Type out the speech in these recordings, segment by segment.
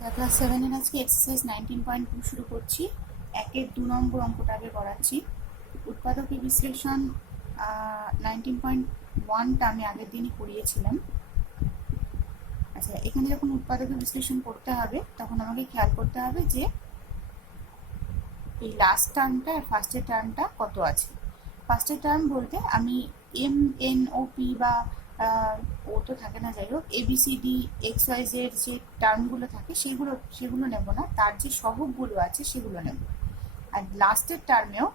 Class 7 এর আজকে exercise 19.2 শুরু করছি। 2 নম্বর অঙ্কটা আগে করাচ্ছি। উৎপাদকের বিশ্লেষণ 19.1টা আমি আগের দিনই করিয়েছিলাম। আচ্ছা, এখানে যখন উৎপাদকের বিশ্লেষণ করতে হবে তখন আমাকে খেয়াল করতে হবে যে এই লাস্ট টার্মটা আর ফার্স্টের টার্মটা কত আছে। ফার্স্টের টার্ম বলতে আমি এম এন ও পি বা ও তো থাকে না, যাই হোক ABCD XYZ যে টার্মগুলো থাকে সেগুলো নেব না, তার যে সহগগুলো আছে সেগুলো নেব। আর লাস্টের টার্মেও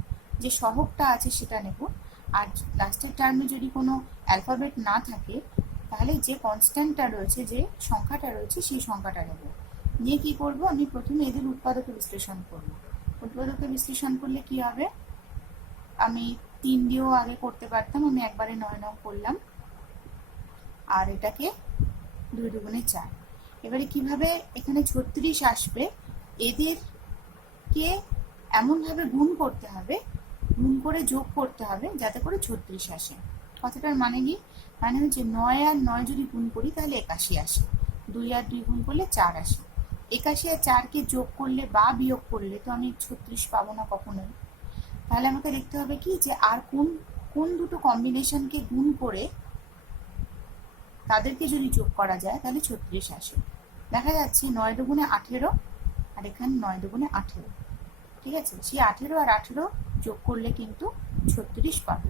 যে সহগটা আছে সেটা নেব। আর লাস্টের টার্মে যদি কোনো অ্যালফাবেট না থাকে তাহলে যে কনস্ট্যান্টটা রয়েছে, যে সংখ্যাটা রয়েছে সেই সংখ্যাটা নেব। নিয়ে কি করব, আমি প্রথমে এদের উৎপাদকে বিশ্লেষণ করব। উৎপাদকে বিশ্লেষণ করলে কি হবে, আমি 3 দিয়েও আগে করতে পারতাম, আমি একবারে 9 করলাম। আর এটাকে 2 দুগুণে 4। এবারে কিভাবে এখানে 36 আসবে, এদেরকে এমনভাবে গুণ করতে হবে, গুণ করে যোগ করতে হবে যাতে করে 36 আসে। কথাটার মানে কি, মানে হচ্ছে 9 আর 9 যদি গুণ করি তাহলে 81 আসে, 2 আর 2 গুণ করলে 4 আসে। 81 আর 4কে যোগ করলে বা বিয়োগ করলে তো আমি 36 পাবো না কখনোই। তাহলে আমাকে দেখতে হবে কি যে আর কোন কোন দুটো কম্বিনেশনকে গুণ করে তাদেরকে যদি যোগ করা যায় তাহলে 36 আসে। দেখা যাচ্ছে 9 দুগুণে 18 আর এখানে 9 দুগুণে 18, ঠিক আছে। সেই 18 আর 18 যোগ করলে কিন্তু 36 পাবে।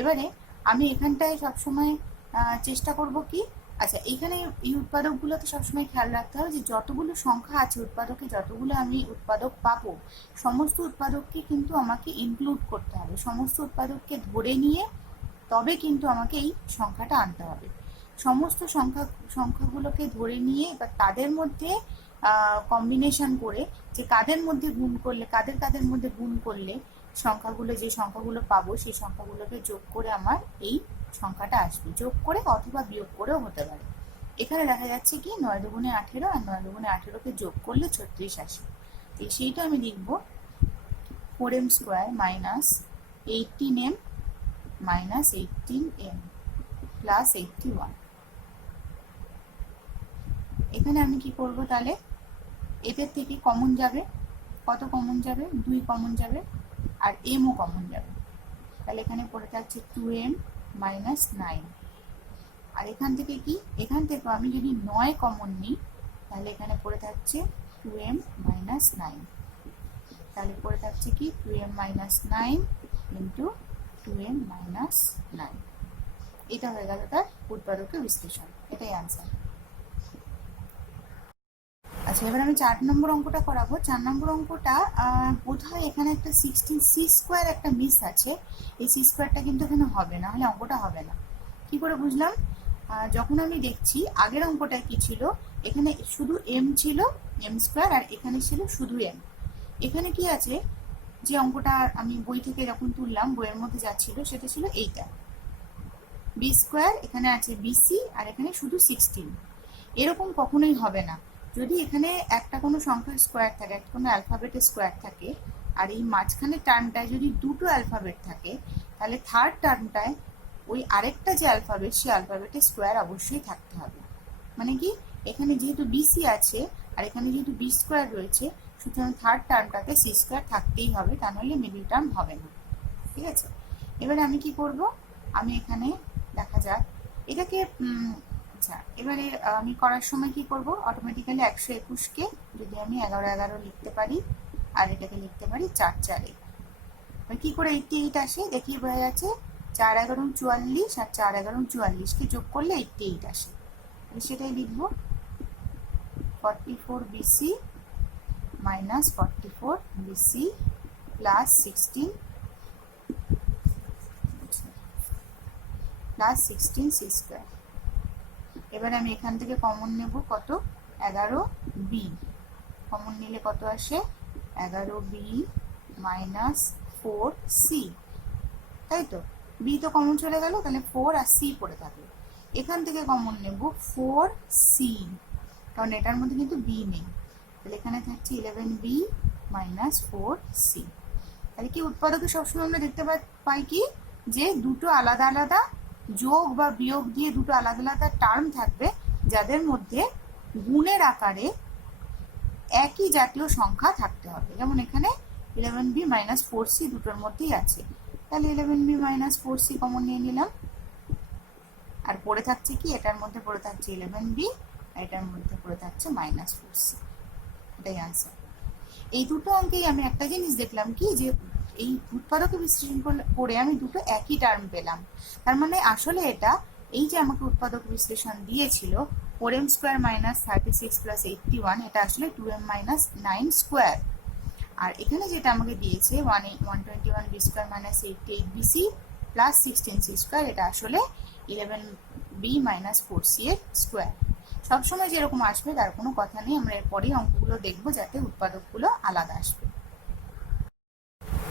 এবারে আমি এখানটায় সবসময় চেষ্টা করব কি, আচ্ছা এইখানে এই উৎপাদকগুলোতে সবসময় খেয়াল রাখতে হবে যে যতগুলো সংখ্যা আছে উৎপাদকে, যতগুলো আমি উৎপাদক পাবো সমস্ত উৎপাদককে কিন্তু আমাকে ইনক্লুড করতে হবে, সমস্ত উৎপাদককে ধরে নিয়ে তবে কিন্তু আমাকে এই সংখ্যাটা আনতে হবে। সমস্ত সংখ্যাগুলোকে ধরে নিয়ে বা তাদের মধ্যে কম্বিনেশন করে যে কাদের মধ্যে গুণ করলে কাদের মধ্যে গুণ করলে সংখ্যাগুলো, যে সংখ্যাগুলো পাবো সেই সংখ্যাগুলোকে যোগ করে আমার এই সংখ্যাটা আসবে। যোগ করে অথবা বিয়োগ করেও হতে পারে। এখানে দেখা যাচ্ছে কি 9 দুগুণে 18 আর 9 দুগুণে 18কে যোগ করলে 36 আসে। সেইটা আমি লিখব 4m² minus 18m minus 18m plus 81। এখানে আমি কি করব, তাহলে এদের থেকে কমন যাবে, কত কমন যাবে, 2 কমন যাবে আর mও কমন যাবে। তাহলে এখানে পড়ে যাচ্ছে 2m মাইনাস 9। আর এখান থেকে কি, এখান থেকে আমি যদি 9 কমন নিই তাহলে এখানে পড়ে থাকছে 2m মাইনাস 9। তাহলে পড়ে থাকছে কি 2m minus 9 into 2m minus 9। এটা হয়ে গেল তার উৎপাদকের বিশ্লেষণ, এটাই আনসার। আচ্ছা, এবার আমি 4 নম্বর অঙ্কটা করাবো। 4 নম্বর অঙ্কটা বোধহয় এখানে একটা 16c² একটা মিস আছে। এই c² কিন্তু এখানে হবে না, হলে অঙ্কটা হবে না। কি করে বুঝলাম, যখন আমি দেখছি আগের অঙ্কটায় কি ছিল, এখানে শুধু m ছিল, m², আর এখানে ছিল শুধু m। এখানে কি আছে, যে অঙ্কটা আমি বই থেকে যখন তুললাম বইয়ের মধ্যে যা ছিল সেটা ছিল এইটা b², এখানে আছে bc আর এখানে শুধু 16। এরকম কখনোই হবে না। যদি এখানে একটা কোনো সংখ্যার স্কোয়ার থাকে, একটা কোনো অ্যালফাবেটের স্কোয়ার থাকে, আর এই মাঝখানে টার্মটায় যদি দুটো অ্যালফাবেট থাকে তাহলে থার্ড টার্মটায় ওই আরেকটা যে অ্যালফাবেট সেই অ্যালফাবেটের স্কোয়ার অবশ্যই থাকতে হবে। মানে কি, এখানে যেহেতু বিসি আছে আর এখানে যেহেতু b² রয়েছে, সুতরাং থার্ড টার্মটাকে c² থাকতেই হবে, তা নাহলে মিডল টার্ম হবে না, ঠিক আছে। এবারে আমি কি করব, আমি এখানে দেখা যাক এটাকে আচ্ছা, এবারে আমি করার সময় কি করব, অটোমেটিক্যালি 121কে যদি আমি 11 লিখতে পারি আর এটাকে লিখতে পারি 4 4। এবার কি করে 88 আসে দেখি, বোঝা যাচ্ছে 4 11 44 আর 4 11 44কে যোগ করলে 88 আসে। সেটাই লিখবো 44 BC minus 44 BC plus 16 plus 16c²। এবার আমি এখান থেকে কমন নেব কত, 11b। কমন নিলে কত আসে, 11b মাইনাস 4c, তাই তো। b তো কমন চলে গেল, তাহলে 4 আর c পড়ে থাকবে। এখান থেকে কমন নেব 4c, কারণ এটার মধ্যে কিন্তু b নেই, তাহলে এখানে থাকছে 11b মাইনাস 4c। তাহলে কি উৎপাদকে সবসময় আমরা দেখতে পাই কি, যে দুটো আলাদা আলাদা যোগ বা বিয়োগ দিয়ে দুটো আলাদা আলাদা টার্ম থাকবে, যাদের মধ্যে গুণের আকারে একই জাতীয় সংখ্যা থাকতে হবে। যেমন এখানে 11b মাইনাস 4c দুটোর মধ্যেই আছে, তাহলে 11b মাইনাস 4c কমন নিয়ে নিলাম। আর পড়ে থাকছে কি, এটার মধ্যে পড়ে থাকছে 11b, এটার মধ্যে পড়ে থাকছে মাইনাস 4c। এটাই আনসার। এই দুটো অঙ্কেই আমি একটা জিনিস দেখলাম কি, যে এই উৎপাদকে বিশ্লেষণ করে আমি দুটো একই টার্ম পেলাম। তার মানে আসলে এটা, এই যে আমাকে উৎপাদক বিশ্লেষণ দিয়েছিল 4m স্কোয়ার মাইনাস 36 প্লাস 81, এটা আসলে 2m মাইনাস 9 স্কোয়ার। আর এখানে যেটা আমাকে দিয়েছে 121b square minus 88bc plus 16c square, এটা আসলে 11b মাইনাস 4c এর স্কোয়ার। সবসময় যেরকম আসবে তার কোনো কথা নেই, আমরা এরপরেই অঙ্কগুলো দেখবো যাতে উৎপাদকগুলো আলাদা আসবে।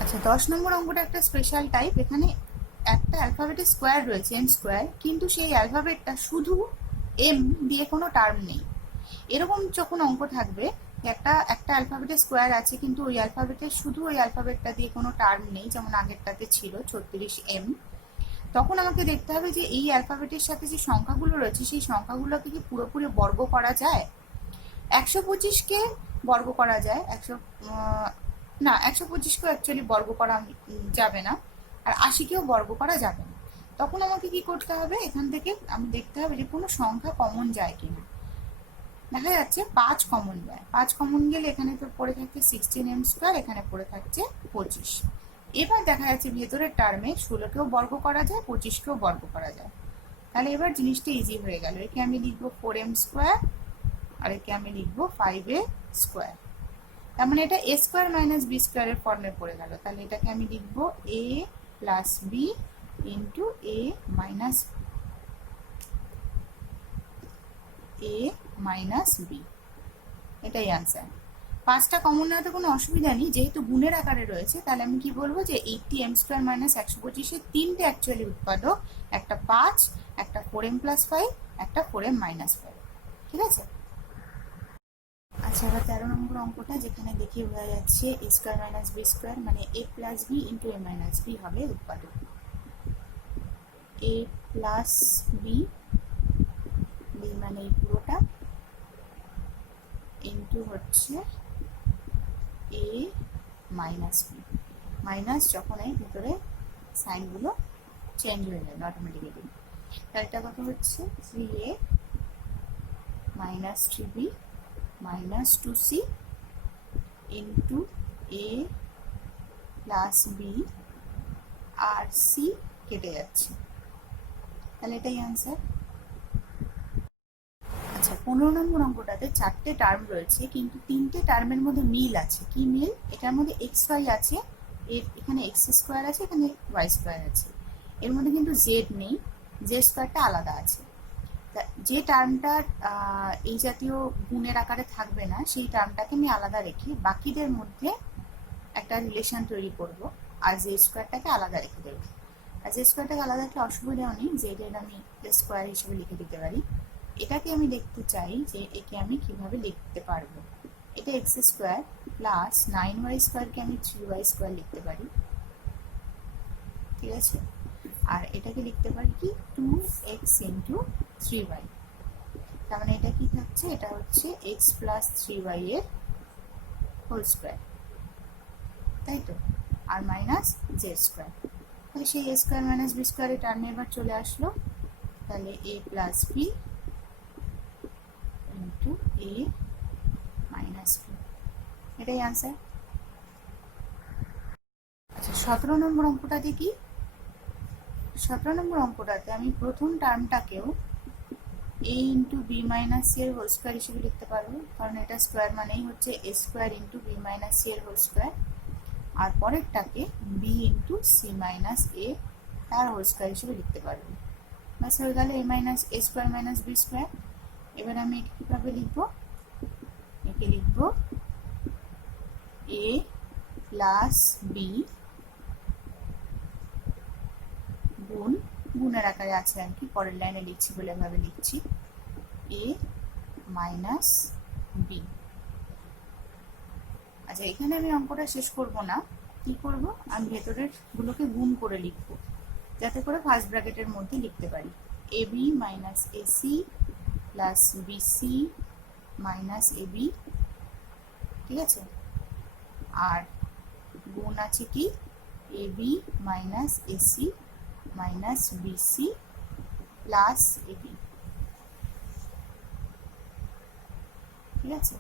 আচ্ছা, 10 নম্বর অঙ্কটা একটা স্পেশাল টাইপ। এখানে একটা অ্যালফাবেটের স্কোয়ার রয়েছে m স্কোয়ার, কিন্তু সেই অ্যালফাবেটটা শুধু m দিয়ে কোনো টার্ম নেই। এরকম যখন অঙ্ক থাকবে, একটা অ্যালফাবেটের স্কোয়ার আছে কিন্তু ওই অ্যালফাবেটের শুধু ওই অ্যালফাবেটটা দিয়ে কোনো টার্ম নেই, যেমন আগেরটাতে ছিল 36m, তখন আমাকে দেখতে হবে যে এই অ্যালফাবেটের সাথে যে সংখ্যাগুলো রয়েছে সেই সংখ্যাগুলোকে কি পুরোপুরি বর্গ করা যায়। 125কে বর্গ করা যায়, 125কেও অ্যাকচুয়ালি বর্গ করা যাবে না, আর 80কেও বর্গ করা যাবে না। তখন আমাকে কি করতে হবে, এখান থেকে আমি দেখতে হবে যে কোনো সংখ্যা কমন যায় কিনা। দেখা যাচ্ছে 5 কমন যায়, 5 কমন গেলে এখানে তো পড়ে থাকছে 16m স্কোয়ার, এখানে পড়ে থাকছে 25। এবার দেখা যাচ্ছে ভেতরের টার্মে 16কেও বর্গ করা যায়, 25কেও বর্গ করা যায়। তাহলে এবার জিনিসটা ইজি হয়ে গেল। একে আমি লিখবো 4m স্কোয়ার, আর একে আমি লিখবো 5a স্কোয়ার। তার মানে এটা a স্কোয়ার মাইনাস b স্কোয়ারের ফর্মে পড়ে গেল। তাহলে এটাকে আমি লিখবো a plus b into a minus b। এটাই আনসার। 5টা কমন নেওয়াতে কোনো অসুবিধা নেই, যেহেতু গুণের আকারে রয়েছে। তাহলে আমি কি বলবো যে 80m স্কোয়ার মাইনাস 125-এর তিনটে অ্যাকচুয়ালি উৎপাদক, একটা 5, একটা 4m প্লাস 5, একটা 4m মাইনাস 5। ঠিক আছে। আচ্ছা, এবার 13 নম্বর অঙ্কটা, যেখানে দেখে বোঝা যাচ্ছে a square minus b square মানে a plus b into a minus b হবে উৎপাদক। a প্লাস b, b মানে এই পুরোটা, ইন্টু হচ্ছে a মাইনাস b। মাইনাস যখন এই ভিতরে সাইনগুলো চেঞ্জ হয়ে যাবে অটোমেটিক্যালি। তাহলে এটা কত হচ্ছে 3a minus 3b minus 2c into a plus b, আর c কেটে যাচ্ছে। তাহলে এটাই আনসার। আচ্ছা, 15 নম্বর অঙ্কটাতে 4টে টার্ম রয়েছে, কিন্তু 3টে টার্মের মধ্যে মিল আছে। কি মিল? এটার মধ্যে এক্স ওয়াই আছে, এখানে এক্স স্কোয়ার আছে, এখানে ওয়াই স্কোয়ার আছে, এর মধ্যে কিন্তু জেড নেই, জেড স্কোয়ারটা আলাদা আছে। যে টার্মটা এই জাতীয় গুণের আকারে থাকবে না, সেই টার্মটাকে আমি আলাদা রেখে বাকিদের মধ্যে একটা রিলেশন তৈরি করব, আর জেড স্কোয়ারটাকে আলাদা রেখে দেবো। আর জেড স্কোয়ারটাকে আলাদা একটা অসুবিধাও নেই, জেড এর আমি স্কোয়ার হিসেবে লিখে দিতে পারি। এটাকে আমি দেখতে চাই যে একে আমি কিভাবে লিখতে পারবো। এটা এক্স স্কোয়ার প্লাস 9y স্কোয়ারকে আমি 3y স্কোয়ার লিখতে পারি। ঠিক আছে। আর এটাকে লিখতে পারি কি 2x ইন্টু 3y। তার মানে এটা কি থাকছে, এটা হচ্ছে x প্লাস 3y এর হোল স্কোয়ার, তাই তো, আর মাইনাস জেড স্কোয়ার। তাহলে সেই a স্কোয়ার মাইনাস বি স্কোয়ারের টার্মে এবার চলে আসলো। তাহলে a plus b into a minus b, এটাই আনসার। আচ্ছা, 17 নম্বর অঙ্কটা দেখি। 17 নম্বর অঙ্কটাতে আমি প্রথম টার্মটাকেও a into b minus c এর হোল স্কোয়ার হিসেবে লিখতে পারবো, কারণ এটা স্কোয়ার মানেই হচ্ছে a square into b minus c এর হোল স্কোয়ার। আর পরেরটাকে b into c minus a তার হোল স্কোয়ার হিসেবে লিখতে পারবো। ব্যাস হয়ে গেল a minus a square minus B square. এবার আমি একে কীভাবে লিখবো, একে লিখবো a প্লাস বি গুণ, গুণের আকারে আছে আর কি, পরের লাইনে লিখছি বলে এভাবে লিখছি, a মাইনাস বি। আচ্ছা, এখানে আমি অঙ্কটা শেষ করব না, কি করব, আমি ভেতরের গুলোকে গুণ করে লিখবো, যাতে করে ফার্স্ট ব্র্যাকেটের মধ্যে লিখতে পারি a b minus a c plus b c minus ab, ঠিক আছে, আর গুণ আছে কি ab minus ac minus bc plus ab, ঠিক আছে,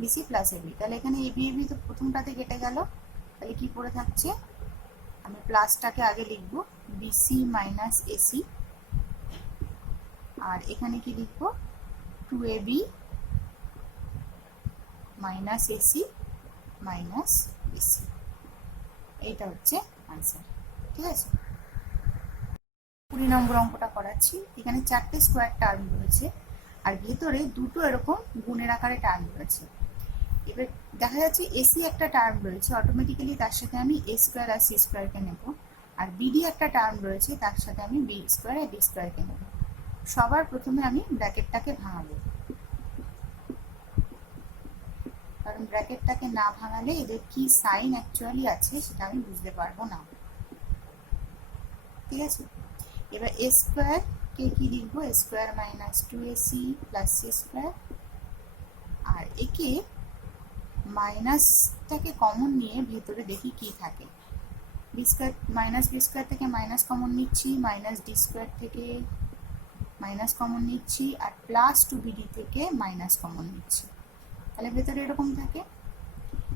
বিসি প্লাস এবি। তাহলে এখানে এবি এবি তো প্রথমটাতে কেটে গেল, তাহলে কি পড়ে থাকছে, আমি প্লাসটাকে আগে লিখবো বিসি মাইনাস এসি, আর এখানে কি লিখবো 2ab minus ac minus BC, এইটা হচ্ছে আনসার, ঠিক আছে। 20 নম্বর অঙ্কটা করাচ্ছি। এখানে 4টে স্কোয়ার টার্ম রয়েছে আর ভেতরে দুটো এরকম গুণের আকারে টার্ম রয়েছে। এবার দেখা যাচ্ছে এসি একটা টার্ম রয়েছে, অটোমেটিক্যালি তার সাথে আমি এ স্কোয়ার আর সি স্কোয়ারকে নেব, আর বিডি একটা টার্ম রয়েছে তার সাথে আমি বি স্কোয়ার আর ডি স্কোয়ারকে নেব। সবার প্রথমে আমি ব্র্যাকেটটাকে ভাঙাবো, কারণ ব্র্যাকেটটাকে না ভাঙালে এদের কি সাইন অ্যাকচুয়ালি আছে সেটা আমি বুঝতে পারবো না, ঠিক আছে। এবার এ স্কোয়ার কে কি লিখবো, A square minus 2ac plus C square, আর একে মাইনাসটাকে কমন নিয়ে ভেতরে দেখি কি থাকে। B square minus B square থেকে মাইনাস কমন নিচ্ছি, মাইনাস ডি স্কোয়ার থেকে মাইনাস কমন নিচ্ছি, আর প্লাস 2bd থেকে মাইনাস কমন নিচ্ছি, তাহলে ভেতরে এরকম থাকে।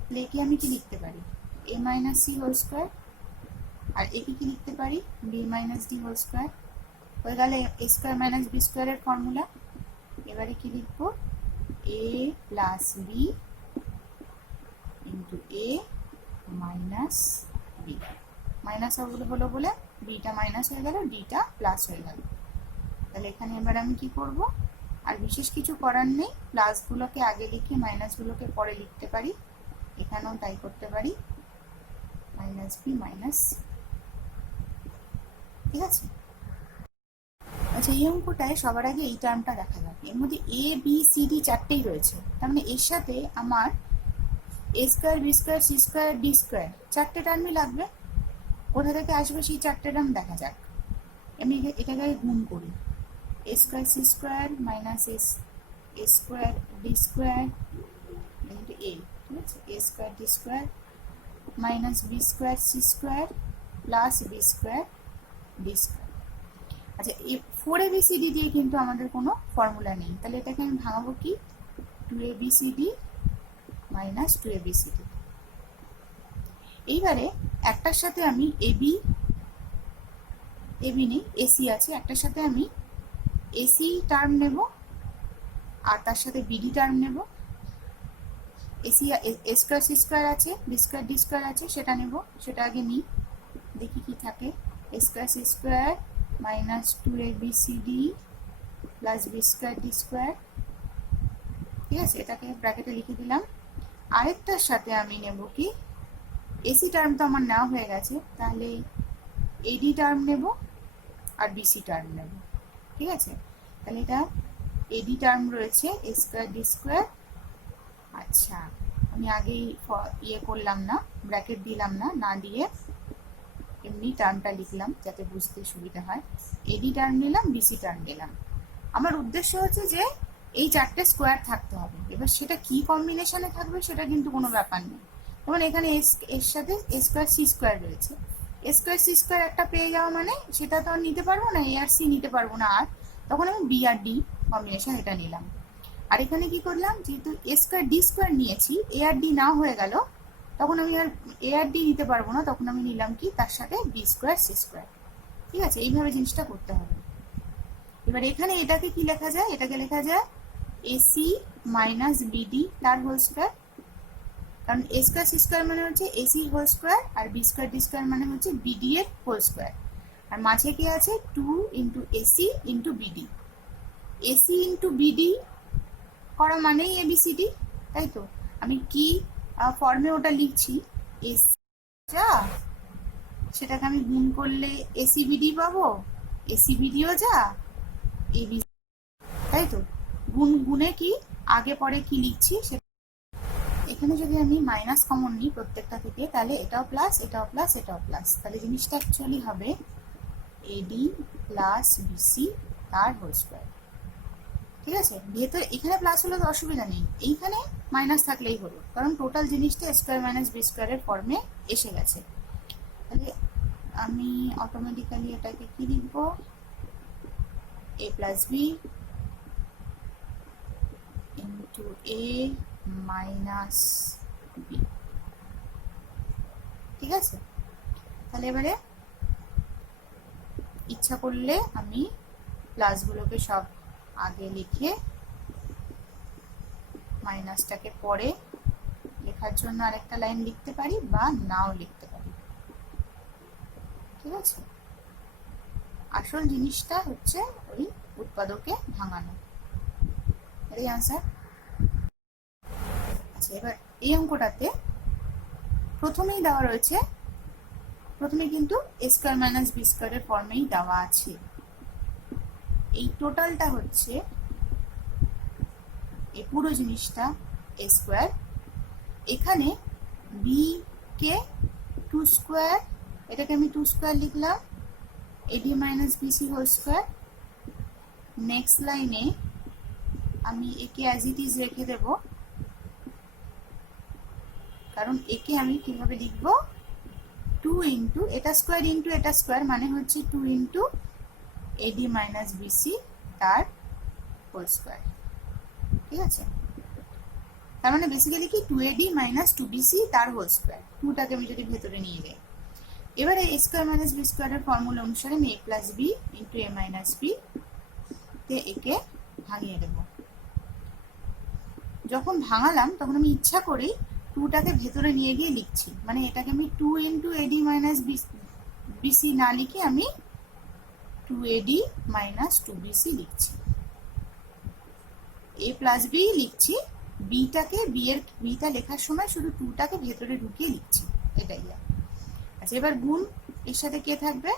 তাহলে একে আমি কি লিখতে পারি, a minus C whole square, আর একে কি লিখতে পারি b minus D whole square, হয়ে গেল এ স্কোয়ার মাইনাস বি স্কোয়ারের ফর্মুলা। এবারে কি লিখবো, a plus b into a minus B, minus হলো বলে বিটা মাইনাস হয়ে গেল, ডিটা প্লাস হয়ে গেল। তাহলে এখানে এবার আমি কি করব, আর বিশেষ কিছু করার নেই, প্লাসগুলোকে আগে লিখে মাইনাসগুলোকে পরে লিখতে পারি, এখানেও তাই করতে পারি, মাইনাস বি মাইনাস, ঠিক আছে। আচ্ছা, এই অঙ্কটায় সবার আগে এই টার্মটা দেখা যাক। এর মধ্যে এ বি সি ডি চারটেই রয়েছে, তার মানে এর সাথে আমার A square B square C square D square চারটে টার্মই লাগবে। কোথা থেকে আসবে সেই চারটে টার্ম দেখা যাক। আমি এটাকে গুণ করি, A square C square minus A square D square into A, ঠিক আছে, A square D square minus B square C square plus B square D square. আচ্ছা, এই 4abcd দিয়ে কিন্তু আমাদের কোনো ফর্মুলা নেই, তাহলে এটাকে আমি ভাঙাবো কি 2abcd মাইনাস 2abcd। এইবারে একটার সাথে আমি এবি নেই, এসি আছে, একটার সাথে আমি এসি টার্ম নেব আর তার সাথে বিডি টার্ম নেব। AC A square C square আছে, বি স্কোয়ার ডি স্কোয়ার আছে, সেটা নেব, সেটা আগে নিই, দেখি কি থাকে। A square C square minus 2abcd plus B square D square, ঠিক আছে, এটাকে ব্র্যাকেটে লিখে দিলাম। আরেকটার সাথে আমি নেব কি, এসি টার্ম তো আমার নেওয়া হয়ে গেছে, তাহলে এডি টার্ম নেব আর বিসি টার্ম নেব, ঠিক আছে। তাহলে এটা এডি টার্ম রয়েছে এ স্কোয়ার ডি স্কোয়ার। আচ্ছা, আমি আগেই ইয়ে করলাম না, ব্র্যাকেট দিলাম না দিয়ে এমনি টার্মটা লিখলাম যাতে বুঝতে সুবিধা হয়। এডি টার্ম নিলাম, বিসি টার্ম নিলাম। আমার উদ্দেশ্য হচ্ছে যে এই চারটে স্কোয়ার থাকতে হবে, এবার সেটা কি কম্বিনেশনে থাকবে সেটা কিন্তু কোনো ব্যাপার নেই। যেমন এখানে এর সাথে এ স্কোয়ার সি স্কোয়ার রয়েছে, এ স্কোয়ার সি স্কোয়ার একটা পেয়ে যাওয়া মানে সেটা তো আর নিতে পারবো না, এ আর সি নিতে পারবো না, আর তখন আমি বি আর ডি কম্বিনেশন এটা নিলাম। আর এখানে কি করলাম, যেহেতু এ স্কোয়ার ডি স্কোয়ার নিয়েছি, এ আর ডি না হয়ে গেল, তখন আমি আর এ আর ডি নিতে পারবো না, তখন আমি নিলাম কি তার সাথে বি স্কোয়ার সি স্কোয়ার, ঠিক আছে। এইভাবে জিনিসটা করতে হবে। এবার এখানে এটাকে কি লেখা যায়, এটাকে লেখা যায় এসি মাইনাস বিডি তার হোল স্কোয়ার, কারণ এ স্কোয়ার সি স্কোয়ার মানে হচ্ছে এসি হোল স্কোয়ার আর বি স্কোয়ার ডি স্কোয়ার মানে হচ্ছে বিডি এর হোল স্কোয়ার, আর মাঝে কি আছে 2 into AC into BD. AC into BD করা মানেই এবিসিডি, তাই তো। আমি কি ফর্মে ওটা লিখছি, এসি যা সেটাকে আমি গুণ করলে এসিবিডি পাবো, এসিবিডিও যা এবি, তাই তো। গুণে কি আগে পরে কি লিখছি সেটা। এখানে যদি আমি মাইনাস কমন নিই প্রত্যেকটা থেকে, তাহলে এটাও প্লাস এটাও প্লাস এটাও প্লাস, তাহলে জিনিসটা অ্যাকচুয়ালি হবে এডি প্লাস বিসি তার হোল স্কোয়ার, ঠিক আছে, ভেতরে এখানে প্লাস হলে তো অসুবিধা নেই, এইখানে মাইনাস থাকলেই হলো, কারণ টোটাল জিনিসটা স্কোয়ার মাইনাস বি স্কোয়ারের ফর্মে এসে গেছে। তাহলে আমি অটোমেটিক্যালি এটাকে কি লিখবো, a plus b into a minus b. ঠিক আছে, তাহলে এবারে ইচ্ছা করলে আমি প্লাসগুলোকে সব আগে লিখে মাইনাসটাকে পরে লেখার জন্য আরেকটা লাইন লিখতে পারি বা নাও লিখতে পারি। ঠিক আছে, আসল জিনিসটা হচ্ছে ওই উৎপাদকে ভাঙানো। এটাই আনসার। আচ্ছা, এবার এই অঙ্কটাতে প্রথমেই দেওয়া রয়েছে, প্রথমে কিন্তু এ স্কোয়ার মাইনাস বি স্কোয়ারের ফর্মেই দেওয়া আছে। এই টোটালটা হচ্ছে এই পুরো জিনিসটা এ স্কোয়ার, এখানে বি কে টু স্কোয়ার, এটাকে আমি টু স্কোয়ার লিখলাম, ad minus bc whole square. Next লাইনে আমি একে অ্যাজ ইট ইজ রেখে দেব, কারণ একে আমি কিভাবে লিখবো, টু ইন্টু এটা স্কোয়ার ইন্টু এটা স্কোয়ার, মানে হচ্ছে two into ad minus bc তার হোল স্কোয়ার। ঠিক আছে, তার মানে বেসিক্যালি কি two ad minus two bc তার হোল স্কোয়ার, টুটাকে আমি যদি ভেতরে নিয়ে যাই। এবারে এ স্কোয়ার মাইনাস বি স্কোয়ারের ফর্মুলা অনুসারে আমি a plus b into a minus b তে একে ভাঙিয়ে দেব। যখন ভাঙালাম তখন আমি ইচ্ছা করেই টুটাকে ভেতরে নিয়ে গিয়ে লিখছি, মানে এটাকে আমি two into ad minus bc না লিখে আমি two ad minus two bc লিখছি। এ প্লাস বি লিখছি, বিটাকে বিটা লেখার সময় শুধু টুটাকে ভেতরে ঢুকিয়ে লিখছি, এটাই। আচ্ছা, এবার গুণ এর সাথে কে থাকবে,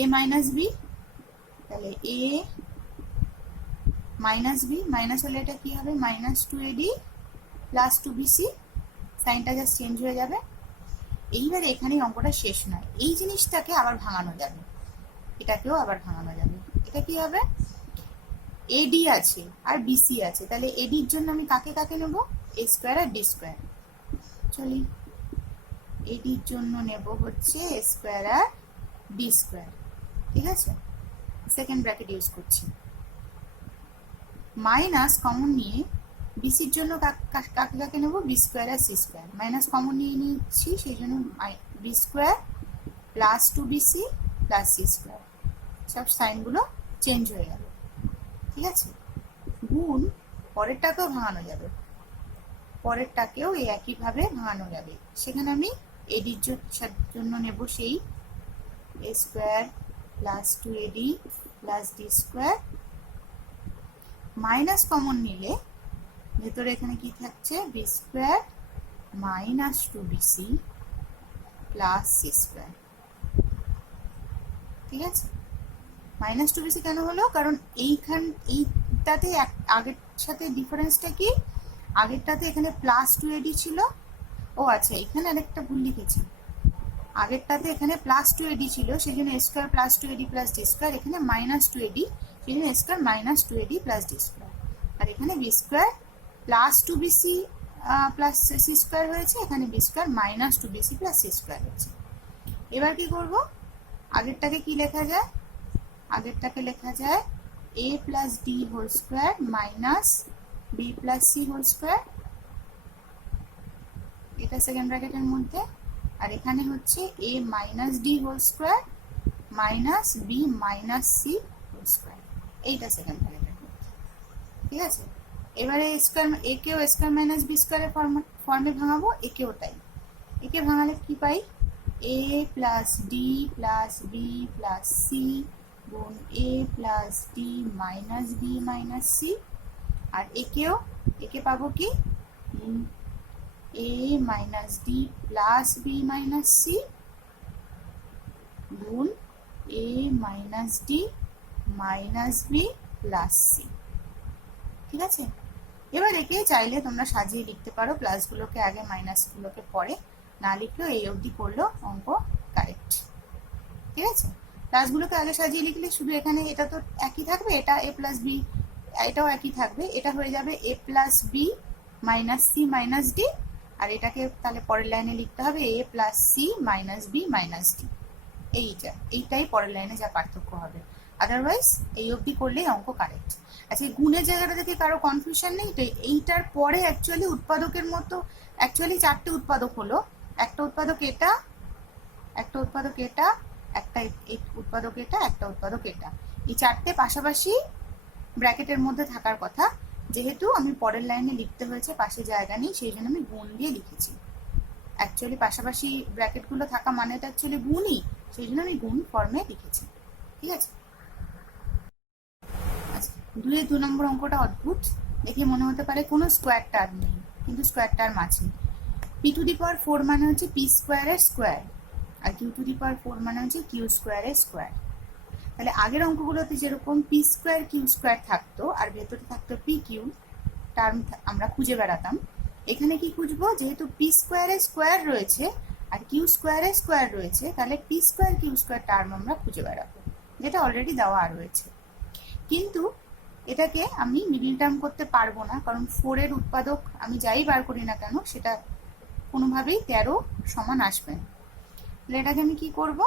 এ মাইনাস বি, তাহলে এ মাইনাস বি, মাইনাস হলে এটা কি হবে, minus two AD plus two BC, সাইনটা জাস্ট চেঞ্জ হয়ে যাবে। এইবারে এখানে অঙ্কটা শেষ নয়, এই জিনিসটাকে আবার ভাঙানো যাবে, এটাকেও আবার ভাঙানো যাবে। এটা কি হবে, এডি আছে আর বিসি আছে, তাহলে এডির জন্য আমি কাকে কাকে নেব, এ স্কোয়ার আর বি স্কোয়ার। চলি, এডির জন্য নেব হচ্ছে এ স্কোয়ার আর বি স্কোয়ার। ঠিক আছে, সেকেন্ড ব্র্যাকেট ইউজ করছি, মাইনাস কমন নিয়ে বিসির জন্য কাকে কাকে নেব, বি স্কোয়ার আর সি স্কোয়ার, মাইনাস কমন নিয়ে নিচ্ছি, সেই জন্য b square plus two BC plus C square, সব সাইনগুলো চেঞ্জ হয়ে গেল। ঠিক আছে, গুণ পরেরটাকেও ভাঙানো যাবে, পরেরটাকেও এই একইভাবে ভাঙানো যাবে, সেখানে আমি এডির জন্য নেব সেই A square plus two AD plus D square, minus common নিলে ভেতরে এখানে কি থাকছে, B square minus two BC plus C square. ঠিক আছে, মাইনাস টু বিসি কেন হলো, কারণ এইটাতে আগের সাথে ডিফারেন্সটা কি, আগেরটাতে এখানে প্লাস টু এডি ছিল, ও আচ্ছা এখানে আরেকটা ভুল লিখেছি, আগেরটাতে এখানে প্লাস টু এডি ছিল, সেই জন্য square plus two AD plus D square, এখানে মাইনাস টু এডি, সেই জন্য square minus two AD plus D square, আর এখানে B square plus two BC plus C square হয়েছে, এখানে B square minus two BC plus C square হয়েছে। এবার কি করব, আগেরটাকে কি লেখা যায়, আগেরটাকে লেখা যায় A plus D whole square minus B plus C whole square, এটা সেকেন্ড ব্র্যাকেটের মধ্যে, আর এখানে হচ্ছে A minus D whole square minus B minus C whole square, এইটা সেকেন্ড ব্র্যাকেটের মধ্যে। ঠিক আছে, এবারে স্কোয়ার একেও স্কোয়ার মাইনাস বি স্কোয়ারের ফর্মে ভাঙাবো, একেও তাই। একে ভাঙালে কি পাই, A plus D plus B plus C গুণ A plus D minus B minus C, আর একে পাবো কি, A minus D plus B minus C গুণ A minus D minus B plus C. ঠিক আছে, এবার একে চাইলে তোমরা সাজিয়ে লিখতে পারো, প্লাসগুলোকে আগে মাইনাসগুলোকে পরে, না লিখলেও এই অবধি করলো অঙ্ক কারেক্ট। ঠিক আছে, প্লাসগুলোকে আগে সাজিয়ে লিখলে শুধু এখানে এটা তো একই থাকবে, এটা এ প্লাস বি, এটাও একই থাকবে, এটা হয়ে যাবে a plus B minus c minus d, আর এটাকে তাহলে পরের লাইনে লিখতে হবে a plus c minus B minus d. এইটাই পরের লাইনে যা পার্থক্য হবে, আদারওয়াইজ এই অবধি করলেই অঙ্ক কারেক্ট। আচ্ছা, এই গুণের জায়গাটা থেকে কারো কনফিউশন নেই তো? এইটার পরে অ্যাকচুয়ালি উৎপাদকের মতো অ্যাকচুয়ালি 4টে উৎপাদক হলো, একটা উৎপাদক এটা, একটা উৎপাদক এটা, একটা উৎপাদক এটা, একটা উৎপাদক এটা, এই 4টে পাশাপাশি ব্র্যাকেটের মধ্যে থাকার কথা। যেহেতু আমি পরের লাইনে লিখতে হয়েছে, পাশে জায়গা নেই, সেই জন্য আমি গুণ দিয়ে লিখেছি। অ্যাকচুয়ালি পাশাপাশি ব্র্যাকেটগুলো থাকা মানে তো অ্যাকচুয়ালি গুণই, সেই জন্য আমি গুণ ফর্মে লিখেছি। ঠিক আছে। আচ্ছা, 2 নম্বর অঙ্কটা অদ্ভুত, দেখে মনে হতে পারে কোনো স্কোয়ার টার্ম নেই, কিন্তু স্কোয়ার টার্ম আছে। p⁴ মানে হচ্ছে p স্কোয়ারের স্কোয়ার, আর q⁴ মানে হচ্ছে q স্কোয়ারের স্কোয়ার। তাহলে আগের অঙ্কগুলোতে যেরকম p স্কোয়ার q স্কোয়ার থাকতো আর ভেতরে থাকতো pq টার্ম আমরা খুঁজে বেড়াতাম, এখানে কি খুঁজবো? যেহেতু p স্কোয়ারের স্কোয়ার রয়েছে আর q স্কোয়ারের স্কোয়ার রয়েছে, তাহলে p square q square term আমরা খুঁজে বেড়াবো, যেটা অলরেডি দেওয়া রয়েছে। কিন্তু এটাকে আমি মিডিল টার্ম করতে পারবো না, কারণ 4 এর উৎপাদক আমি যাই বার করি না কেন সেটা কোনোভাবেই 13 সমান আসবে না। তাহলে এটাকে আমি কি করব?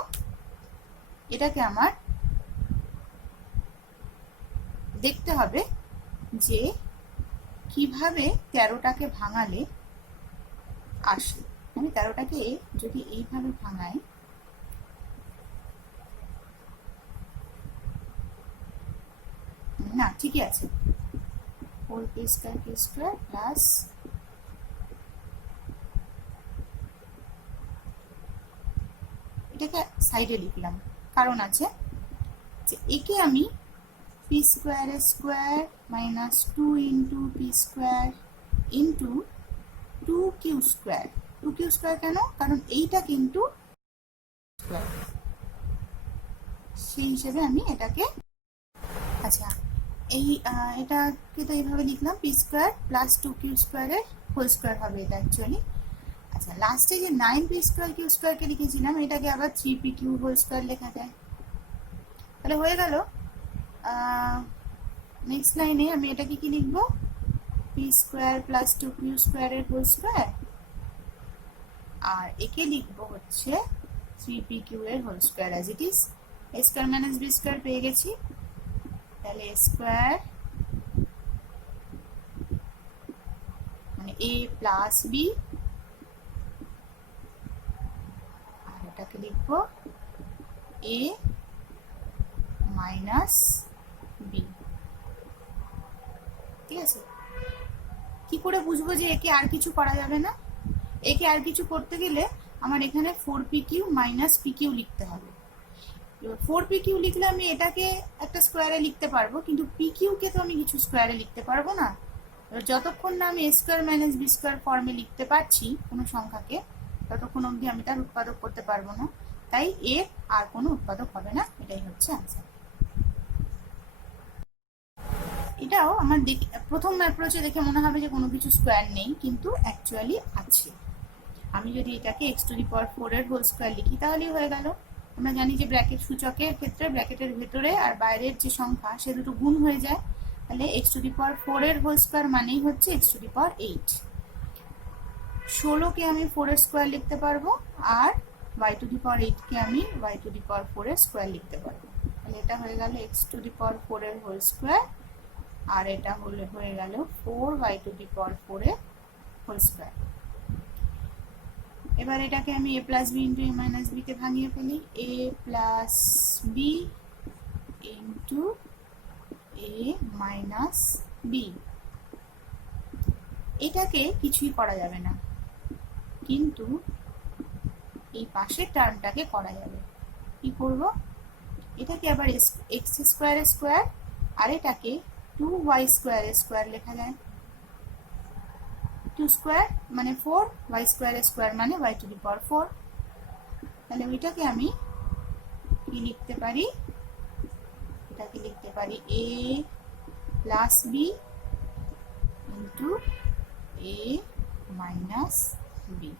এটাকে আমার দেখতে হবে যে কিভাবে 13টাকে ভাঙালে আসে। আমি 13টাকে যদি এইভাবে ভাঙাই, না ঠিকই আছে, 4k স্কোয়ার প্লাস এটাকে সাইডে লিখলাম, কারণ আছে যে একে আমি p স্কোয়ারের square minus 2 into P square into 2q square. 2q square কেন? কারণ এইটা কিন্তু স্কোয়ার, সেই হিসেবে আমি এটাকে, আচ্ছা এটাকে তো এইভাবে লিখলাম, পি স্কোয়ার প্লাস 2q স্কোয়ারের হোল স্কোয়ার হবে এটা অ্যাকচুয়ালি। আচ্ছা, লাস্টে যে 9p স্কোয়ার q স্কোয়ারকে লিখেছিলাম, এটাকে আবার 3pq হোল স্কোয়ার লেখা যায়। তাহলে হয়ে গেল। নেক্সট লাইনে আমি এটাকে কি লিখবো? পি স্কোয়ার প্লাস 2q স্কোয়ারের হোল স্কোয়ার, আর একে লিখবো হচ্ছে 3pq এর whole square as it is. A square minus B square পেয়ে গেছি, তাহলে এ স্কোয়ার মানে এ প্লাস বি, আর এটাকে লিখবো এ মাইনাস বি। ঠিক আছে। কি করে বুঝবো যে একে আর কিছু করা যাবে না? একে আর কিছু করতে গেলে আমার এখানে 4pq মাইনাস pq লিখতে হবে। 4pq লিখলে আমি এটাকে একটা স্কোয়ারে লিখতে পারবো, কিন্তু pq কে তো আমি কিছু স্কোয়ারে লিখতে পারবো না। যতক্ষণ না আমি এ স্কোয়ার মাইনাস বি স্কোয়ার ফর্মে লিখতে পারছি কোনো সংখ্যাকে, ততক্ষণ অবধি আমি তার উৎপাদক করতে পারবো না। তাই এর আর কোনো উৎপাদক হবে না, এটাই হচ্ছে আনসার। এটাও আমার প্রথম অ্যাপ্রোচে দেখে মনে হবে যে কোনো কিছু স্কোয়ার নেই, কিন্তু অ্যাকচুয়ালি আছে। আমি যদি এটাকে x⁴ এর হোল স্কোয়ার লিখি তাহলেই হয়ে গেল। আমরা জানি যে ব্র্যাকেট সূচকের ক্ষেত্রে ব্র্যাকেটের ভেতরে আর বাইরের যে সংখ্যা সে দুটো গুণ হয়ে যায়, তাহলে x⁴ এর হোল স্কোয়ার মানেই হচ্ছে x⁸। 16কে আমি 4 এর স্কোয়ার লিখতে পারবো, আর y⁸কে আমি y⁴ এর স্কোয়ার লিখতে পারবো। তাহলে এটা হয়ে গেল x⁴ এর হোল স্কোয়ার, আর এটা হয়ে গেল 4y⁴ এর হোল স্কোয়ার। এবার এটাকে আমি a plus b into a minus b তে ভাঙিয়ে ফেলি, a plus b into a minus b. এটাকে কিছুই করা যাবে না, কিন্তু এই পাশের টার্মটাকে করা যাবে। কি করব? এটাকে আবার এক্স স্কোয়ারের স্কোয়ার, আর এটাকে 2y স্কোয়ারের স্কোয়ার লেখা যায়। 2 স্কোয়ার মানে 4, y স্কোয়ারের স্কোয়ার মানে y⁴। তাহলে ওইটাকে আমি কি লিখতে পারি? এটাকে লিখতে পারি a plus b into a minus b.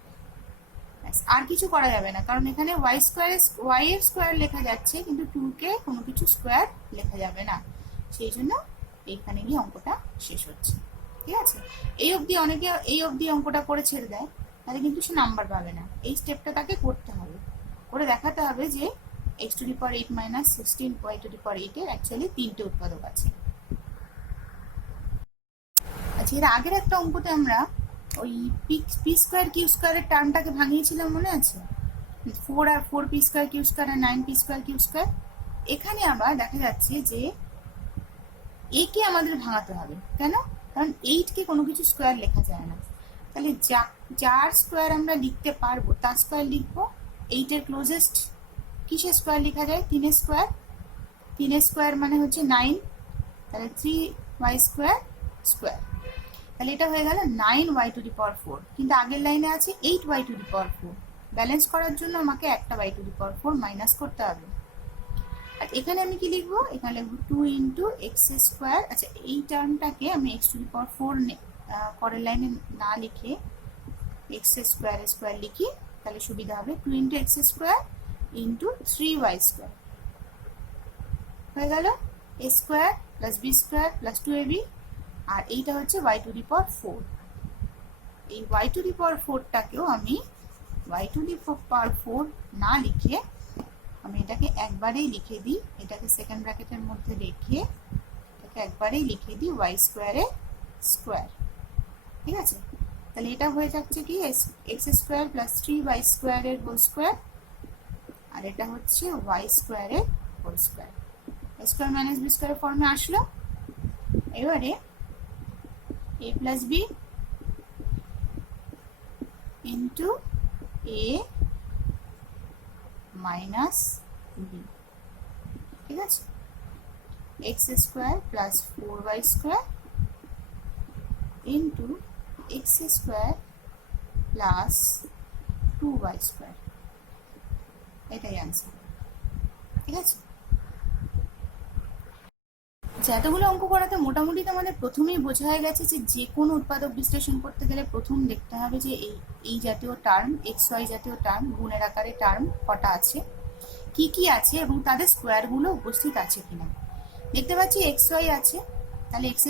আর কিছু করা যাবে না, কারণ এখানে ওয়াই এর স্কোয়ার লেখা যাচ্ছে, কিন্তু 2 কে কোনো কিছু স্কোয়ার লেখা যাবে না, সেই জন্য এইখানে গিয়ে অঙ্কটা শেষ হচ্ছে। ঠিক আছে, অনেকে এই অবধি অঙ্কটা করে ছেড়ে দেয়, তাহলে কিন্তু সে নাম্বার পাবে না। এই স্টেপটা তাকে করতে হবে, করে দেখাতে হবে যে x⁸ 8 - 16 y⁸ এর অ্যাকচুয়ালি 3টে উৎপাদক আছে। আচ্ছা, এর আগের একটা অঙ্কতে আমরা ওই পি স্কোয়ার কিউ স্কোয়ারের টার্মটাকে ভাঙিয়েছিলাম, মনে আছে? 4 পি স্কোয়ার কিউ স্কোয়ার আর 9 পি স্কোয়ার কিউ স্কোয়ার। এখানে আবার দেখা যাচ্ছে যে একে আমাদের ভাঙাতে হবে। কেন? কারণ 8কে কোনো কিছু স্কোয়ার লেখা যায় না, তাহলে যার স্কোয়ার আমরা লিখতে পারবো তার স্কোয়ার লিখবো। 8-এর ক্লোজেস্ট কিসের স্কোয়ার লেখা যায়? 3-এর স্কোয়ার। 3-এর স্কোয়ার মানে হচ্ছে 9, তাহলে 3y স্কোয়ার স্কোয়ার। তাহলে এটা হয়ে গেল 9y⁴, কিন্তু আগের লাইনে আছে 8y⁴। ব্যালেন্স করার জন্য আমাকে একটা y⁴ মাইনাস করতে হবে। আর এখানে আমি কি লিখবো? এখানে লিখবো 2 × x²। আচ্ছা, এই টার্মটাকে আমি x⁴ পরের লাইনে না লিখে x² লিখি, তাহলে সুবিধা হবে। 2 × x² × 3y² হয়ে গেল a² + b² + 2ab। আর এইটা হচ্ছে y⁴। এই y⁴টাকেও আমি y⁴ না লিখে আমি এটাকে একবারেই লিখে দিই, এটাকে সেকেন্ড ব্র্যাকেটের মধ্যে রেখে এটাকে একবারেই লিখে দিই y² এর স্কোয়ার। ঠিক আছে, তাহলে এটা হয়ে যাচ্ছে কি x² + 3y² এর হোল স্কোয়ার, আর এটা হচ্ছে y² এর whole square. Square minus B square ফর্মে আসলো। এবারে a + b * a - b, ঠিক আছে, x² + 4y² * x² + 2y², এটাই অ্যান্সার। ঠিক আছে, এতগুলো অঙ্ক করাতে মোটামুটি তোমাদের প্রথমেই বোঝা হয়ে গেছে যে কোনো উৎপাদক বিশ্লেষণ করতে গেলে প্রথম দেখতে হবে যে এই জাতীয় টার্ম, xy জাতীয় টার্ম, গুণের আকারে টার্ম কটা আছে, কি কি আছে এবং তাদের স্কোয়ারগুলো উপস্থিত আছে কিনা। দেখতে পাচ্ছি xy আছে, তাহলে x²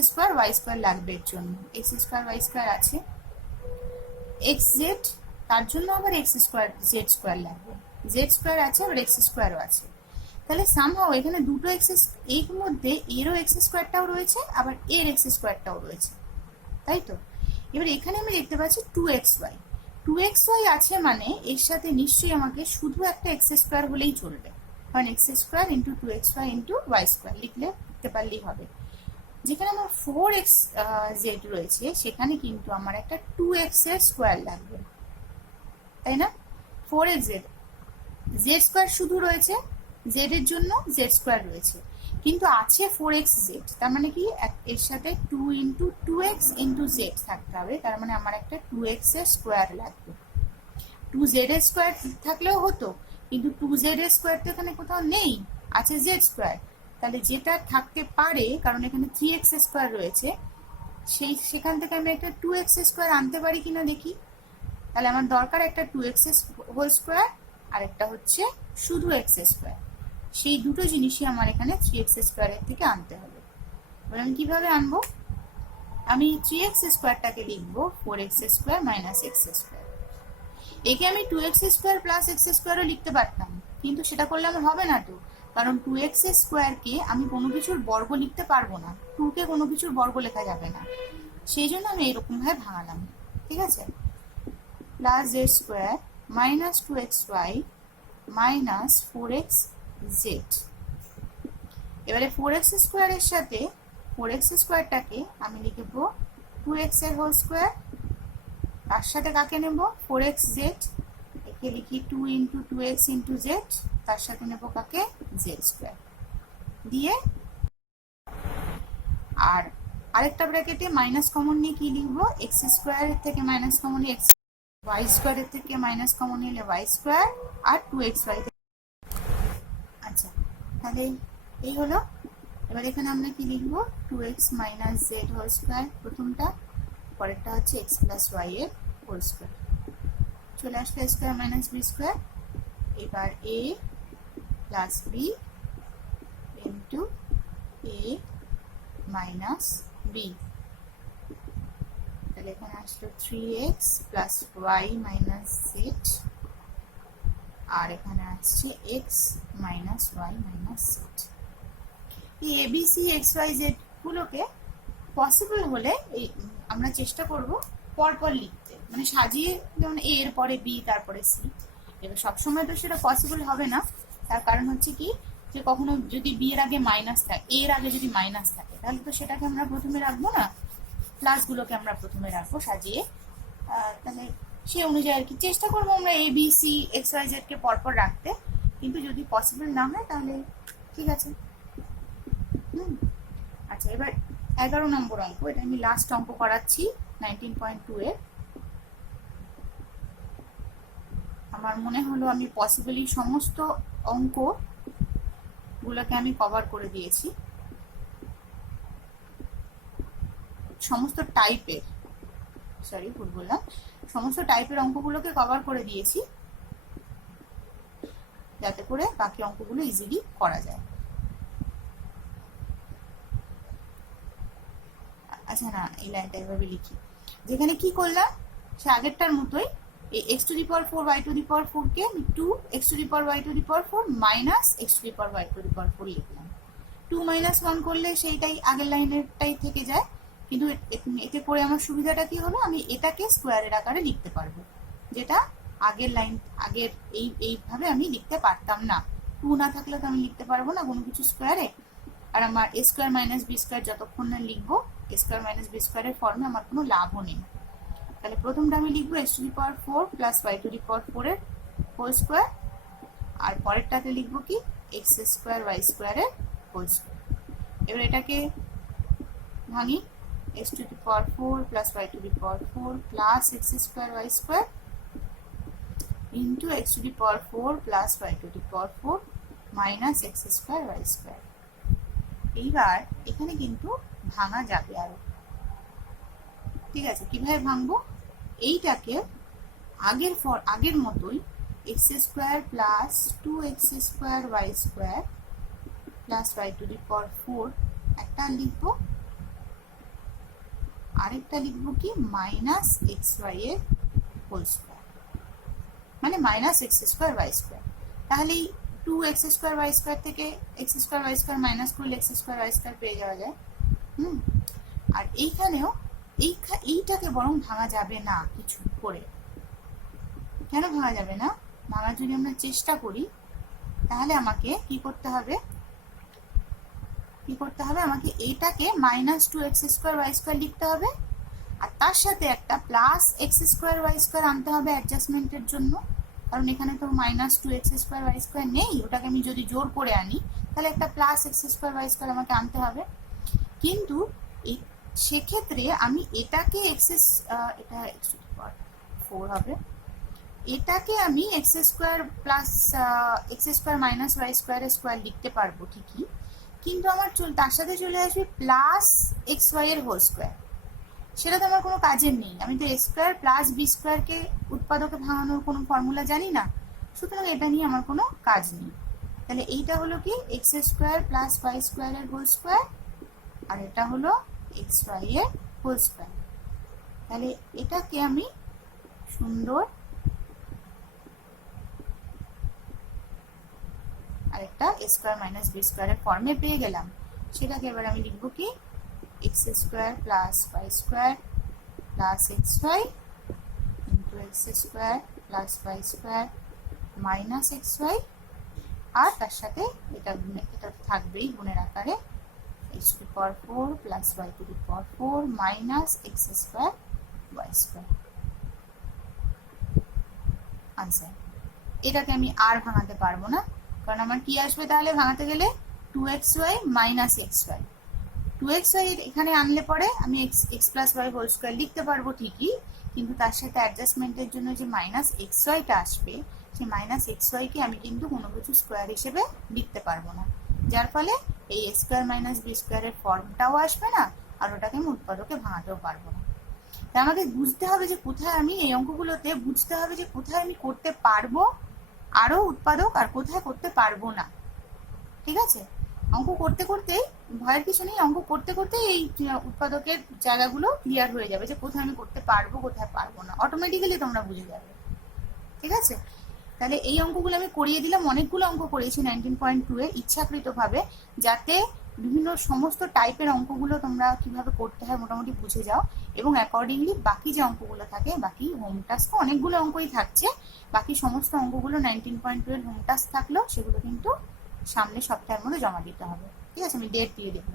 y² লাগবে এর জন্য। x² y² আছে। xz, তার জন্য আবার x² z² লাগবে। z² আছে, আবার x²ও আছে। তাহলে সামহাও এখানে দুটো এর মধ্যে এরও x²টাও রয়েছে, আবার এর x²টাও রয়েছে, তাই তো? এবার এখানে আমি দেখতে পাচ্ছি 2xy। 2xy আছে মানে এর সাথে নিশ্চয়ই আমাকে শুধু একটা x² হলেই চলবে, কারণ x² × 2xy × y² লিখতে পারলেই হবে। যেখানে আমার 4xz রয়েছে সেখানে কিন্তু আমার একটা 2x এর স্কোয়ার লাগবে, তাই না? 4xz, z² শুধু রয়েছে, z এর জন্য z² রয়েছে, কিন্তু আছে 4xz, তার মানে কি এর সাথে 2 × 2x × z থাকতে হবে, তার মানে আমার একটা 2x এর স্কোয়ার লাগবে। 2z এর স্কোয়ার থাকলেও হতো, কিন্তু 2z এর স্কোয়ার তো এখানে কোথাও নেই, আছে z²। তাহলে যেটা থাকতে পারে, কারণ এখানে 3x² রয়েছে, সেখান থেকে আমি একটা 2x² আনতে পারি কিনা দেখি। তাহলে আমার দরকার একটা 2x হোল স্কোয়ার, আর একটা হচ্ছে শুধু x²। সেই দুটো জিনিসই আমার এখানে 3x² এর থেকে আনতে হবে। এবার আমি কিভাবে আনবো? আমি 3x² লিখবো 4x² - x²। একে আমি 2x² + x²ও লিখতে পারতাম, কিন্তু সেটা করলে আমার হবে না তো, কারণ 2x² কে আমি কোনো কিছুর বর্গ লিখতে পারবো না, 2 কে কোনো কিছুর বর্গ লেখা যাবে না, সেই জন্য আমি এরকম ভাবে ভাঙালাম। ঠিক আছে, +z² - 2xy - 4xz। এবারে 4x² এর সাথে 4x²টাকে আমি লিখবো 2x এর হোল স্কোয়ার, তার সাথে কাকে নেব? 4xz, একে লিখি 2 × 2x × z, তার সাথে নেব কাকে? z² দিয়ে, আর আরেকটা ব্র্যাকেটে মাইনাস কমন নিয়ে কি লিখবো? x² এর থেকে মাইনাস কমন নিয়ে y² এর থেকে মাইনাস কমন নিলে y², আর 2xy। আচ্ছা, তাহলে এই হলো। এবার এখানে আমরা কি লিখবো? 2x - z হোল স্কোয়ার প্রথমটা, পরেরটা হচ্ছে x + y এর হোল স্কোয়ার। চলে আসলো a square minus B square. এবার a plus b into a minus b, তাহলে এখানে আসলো 3x plus y minus z, আর এখানে আসছে x minus y minus z. এই এবিসি এক্স ওয়াই জেড গুলোকে পসিবল হলে এই আমরা চেষ্টা করব পরপর লিখতে, মানে সাজিয়ে, যেমন এ এর পরে বি তারপরে সি। এবার সবসময় তো সেটা পসিবল হবে না, তার কারণ হচ্ছে কি, যে কখনো যদি বি এর আগে মাইনাস থাকে, এর আগে যদি মাইনাস থাকে, তাহলে তো সেটাকে আমরা প্রথমে রাখবো না, প্লাসগুলোকে আমরা প্রথমে রাখবো সাজিয়ে। তাহলে সে অনুযায়ী আর কি চেষ্টা করবো আমরা a B c x y z কে পরপর রাখতে, কিন্তু যদি পসিবল না হয় তাহলে ঠিক আছে। আচ্ছা, এবার 11 নম্বর অঙ্ক, এটা আমি লাস্ট অঙ্ক করাচ্ছি 19.2 এর। আমার মনে হলো আমি পসিবলি সমস্ত অঙ্ক গুলোকে আমি কভার করে দিয়েছি, সমস্ত টাইপের, সরি ভুল বললাম, সমস্ত টাইপের অঙ্কগুলোকে কভার করে দিয়েছি, যাতে করে বাকি অঙ্কগুলো ইজিলি করা যায়। আচ্ছা না, এই লাইনটা এভাবে লিখি, যেখানে কি করলাম সে আগেরটার মতোই, এই x to the power 4 y to the power 4 কে আমি 2 x to the power y to the power 4 minus x to the power y to the power 4 লিখলাম। 2 মাইনাস 1 করলে সেইটাই আগের লাইনেরটাই থেকে যায়, কিন্তু এতে করে আমার সুবিধাটা কি হলো, আমি এটাকে স্কোয়ারের আকারে লিখতে পারবো, যেটা আগের লাইন আগের এইভাবে আমি লিখতে পারতাম না। 2 না থাকলে তো আমি লিখতে পারবো না কোনো কিছু স্কোয়ারে, আর আমার A square minus B square যতক্ষণ না লিখবো এ স্কোয়ার মাইনাস বি স্কোয়ারের ফর্মে আমার কোনো লাভও নেই। তাহলে প্রথমটা আমি লিখবো x to the power 4 plus y to the power 4 এর হোল স্কোয়ার, আর পরেরটাতে লিখবো কি এক্স স্কোয়ার ওয়াই স্কোয়ারের হোল স্কোয়ার। এবার এটাকে ভাঙি, x to the power 4 plus y to the power 4 plus x square y square into x to the power 4 plus y to the power 4 minus x square y square. এইবার এখানে কিন্তু ভাঙা যাবে আরো, ঠিক আছে। কিভাবে ভাঙবো, এইটাকে আগের মতোই x square plus 2x square y square plus y to the power 4 একটা লিখবো, আরেকটা লিখবো কি মাইনাস এক্স ওয়াই এর হোল স্কোয়ার, মানে minus x square y square. তাহলে 2x স্কোয়ার ওয়াই স্কোয়ার থেকে x square y square minus করলে এক্স স্কোয়ার ওয়াই স্কোয়ার পেয়ে যাওয়া যায়। আর এইখানেও এইটাকে বরং ভাঙা যাবে না কিছু করে। কেন ভাঙা যাবে না? ভাঙার যদি আমরা চেষ্টা করি তাহলে আমাকে কি করতে হবে, আমাকে এইটাকে minus 2x square y square লিখতে হবে, আর তার সাথে একটা plus x square y square আনতে হবে অ্যাডজাস্টমেন্টের জন্য, কারণ এখানে তো minus 2x square y square নেই, ওটাকে আমি যদি জোর করে আনি তাহলে একটা plus x square y square আমাকে আনতে হবে। কিন্তু সেক্ষেত্রে আমি এটাকে এটা এক্স টু দি পাওয়ার 4 হবে, এটাকে আমি x square plus x square minus y স্কোয়ারের স্কোয়ার লিখতে পারবো ঠিকই, কিন্তু আমার তার সাথে চলে আসবে প্লাস এক্স ওয়াই এর হোল স্কোয়ার, সেটা তো আমার কোনো কাজের নেই। আমি তো এক্স স্কোয়ার প্লাস বি স্কোয়ারকে উৎপাদকে ভাঙানোর কোনো ফর্মুলা জানি না, সুতরাং এটা নিয়ে আমার কোনো কাজ নেই। তাহলে এইটা হলো কি এক্স স্কোয়ার প্লাস ওয়াই স্কোয়ারের হোল স্কোয়ার, আর এটা হলো এক্স ওয়াই এর হোল স্কোয়ার। তাহলে এটাকে আমি সুন্দর আরেকটা এ স্কোয়ার মাইনাস বি স্কোয়ারের ফর্মে পেয়ে গেলাম। সেটাকে এবার আমি লিখবো কি x square plus y square plus x y into x square plus y square minus x y, আর তার সাথে এটা থাকবেই গুণের আকারে x to the power 4 plus y to the power 4 minus x square y square। Answer. এটাকে আমি আর ভাঙাতে পারবো না, কারণ আমার কি আসবে তাহলে ভাঙাতে গেলে 2xy minus xy। 2xy এখানে আনলে পরে আমি x plus y whole square লিখতে পারবো ঠিকই, কিন্তু তার সাথে অ্যাডজাস্টমেন্টের জন্য যে মাইনাস xyটা আসবে, সেই মাইনাস xy কে আমি কিন্তু কোনো কিছু স্কোয়ার হিসেবে লিখতে পারবো না, যার ফলে এই এ স্কোয়ার মাইনাস বি স্কোয়ারের ফর্মটাও আসবে না, আর ওটাকে আমি উৎপাদকে ভাঙাতেও পারবো না। তাই আমাকে বুঝতে হবে যে কোথায় আমি এই অঙ্কগুলোতে বুঝতে হবে যে কোথায় আমি করতে পারবো আরো উৎপাদক আর কোথায় করতে পারবো না। ঠিক আছে, অঙ্ক করতে করতে ভয়ের কিছু নেই, অঙ্ক করতে করতে এই উৎপাদকের জায়গাগুলো ক্লিয়ার হয়ে যাবে যে কোথায় আমি করতে পারবো কোথায় পারবো না, অটোমেটিক্যালি তোমরা বুঝে যাবে। ঠিক আছে, তাহলে এই অঙ্কগুলো আমি করিয়ে দিলাম, অনেকগুলো অঙ্ক করিয়েছি 19.2 এর ইচ্ছাকৃতভাবে, যাতে বিভিন্ন সমস্ত টাইপের অঙ্কগুলো তোমরা কিভাবে করতে হয় মোটামুটি বুঝে যাও, এবং অ্যাকর্ডিংলি বাকি যে অঙ্কগুলো থাকে, বাকি হোম টাস্ক অনেকগুলো অঙ্কই থাকছে, বাকি সমস্ত অঙ্কগুলো 19.2 এর হোম টাস্ক থাকলেও সেগুলো কিন্তু সামনের সপ্তাহের মধ্যে জমা দিতে হবে। ঠিক আছে, আমি ডেট দিয়ে দেবো।